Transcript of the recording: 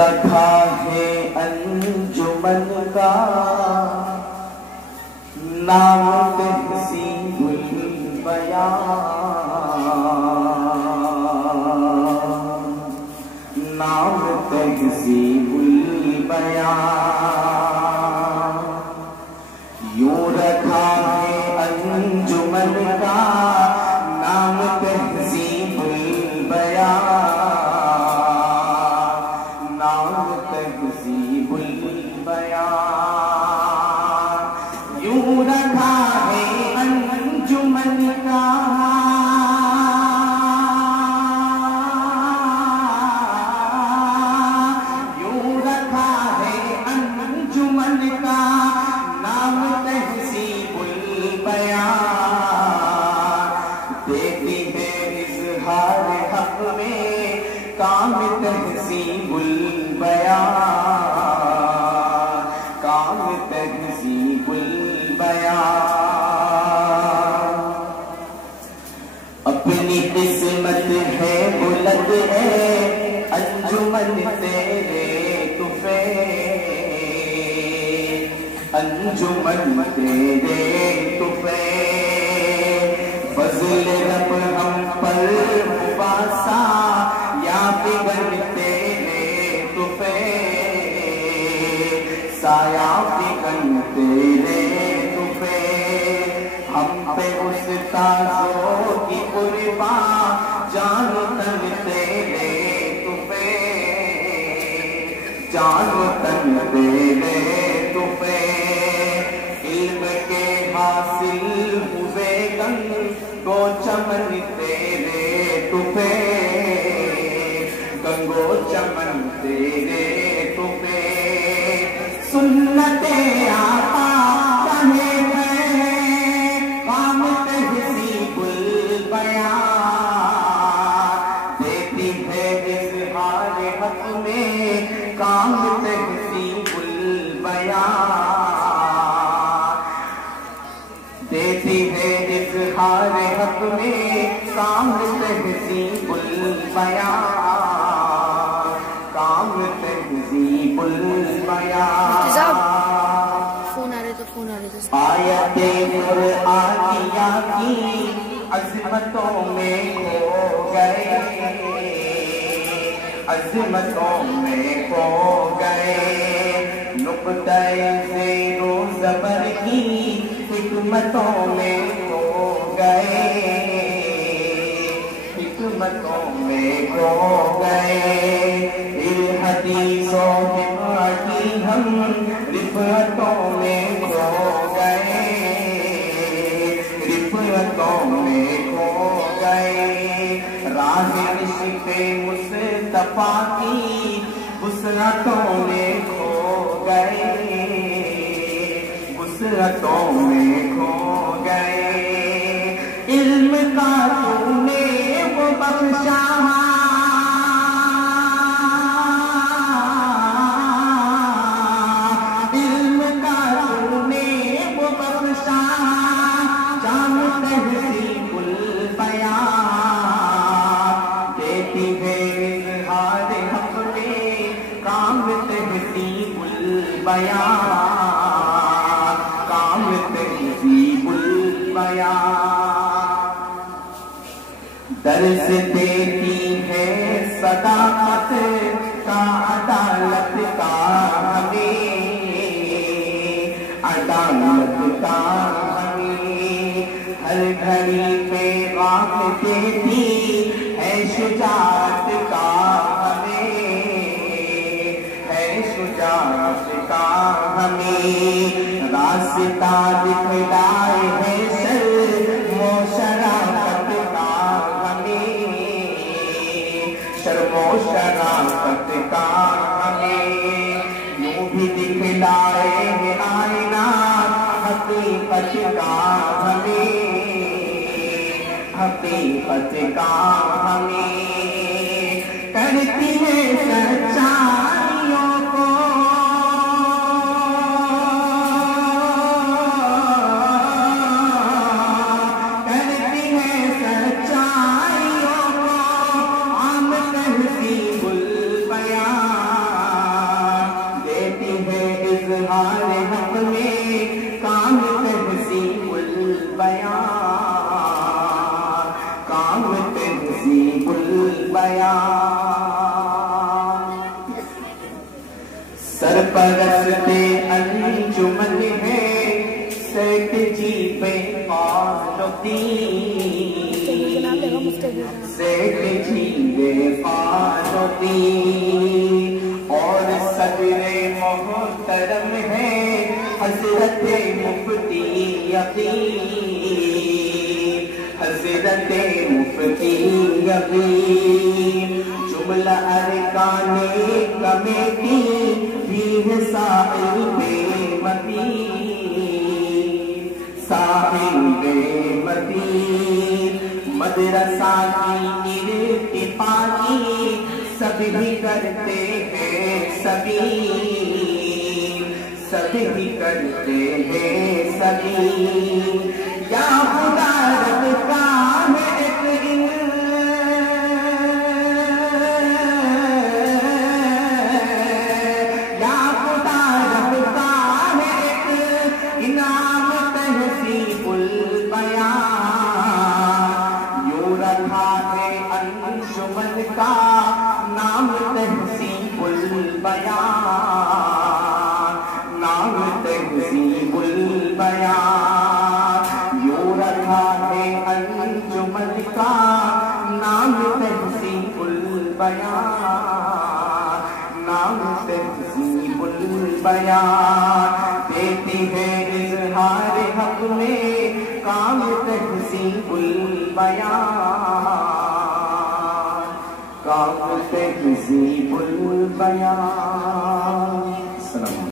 रखा है अंजुमन का नाम तहसीबुल बयान, नाम तहसीबुल बयान। यूं रखा है अंजुमन का नाम तहसीबुल बयान, नाम तहसीबुल बयान। यूं रखा है अंजुमन का नाम तहसीबुल बयान। देती है इज़हार हक़ में काम तहसीबुल बयान, काम तहसीबुल बयान। अपनी किस्मत है बुलंद है अंजुमन तेरे तुफ़े, अंजुमन तेरे तुफ़े। फज़ल रब हम पर मुबासा या फिगर तेरे तुफ़े, साया फिगर तेरे तुफ़े। हम पे उस्ताज़ों की कुर्बान जान तन तेरे तुफ़े, जान तन तेरे तुफ़े। इल्म के हासिल हुए गंगो चमन तेरे तुफ़े, गंगो चमन तेरे तुफ़े। सुन्नते आका कहे हैं काम तहसीबुल बयान। देती है इज़हार हक़ में काम तहसीबुल बयान। देती है इज़हार हक़ में काम तहसीबुल बयान, काम तहसीबुल बयान। फोन आ रहे तो फोन आ रहे तो आयते कुरआनिया की अज़मतों में खो गए, अज़मतों में खो गए। नुक़्ता-ए ज़ेरो ज़बर की हिकमतों में खो गए, हिकमतों में खो गए। हदीसों की हम रिफ़अतों में खो गए, रिफ़अतों में खो गए। राह इश्क़े मुस्तफ़ा की वुसअतों में खो गए, वुसअतों में खो गए। इल्म का तूने वो बख्शा, इल्म का तूने वो बख्शा। जाम तहसीबुल बयान। देती है इज़हार हक़ में काम तहसीबुल बयान, काम तहसीबुल बयान। दर्स देती है सदाकत का अदालत का हमें, अदालत का हमें। हर घड़ी पे वाक़ देती है शुजाअत का हमें, है शुजाअत का हमें। रास्ता दिखलाए है शर्मो शराफत का हमें, शर्मो शराफत का हमें। यूं भी दिखलाए है आईना हकीकत का हमें, हकीकत का हमें। करती है सच्चाइयों को सरपरस्ते अंजुमन है सेठ जी पे फालती सेठ जी पे फालती और सदरे मोहतरम है हजरत मुफ्ती यकीन हजरत मुफ्ती यकीन जुमला अरकाने कमेटी भी साहिल बेमती साहिल बेमती मदरसा की इर्तिफाकी सभी करते हैं सभी करते हैं सभी या खुदा रब का है एक या खुदा रब का है एक इनाम तहसीबुल बयान यूं रखा है अंजुमन का नाम तहसीबुल बयान नाम तहसीबुल बयान यूं रखा है अंजुमन का नाम तहसीबुल बयान नाम तहसीबुल बयान देती है इजहार हक में काम तहसीबुल बयान काम तहसीबुल बयान।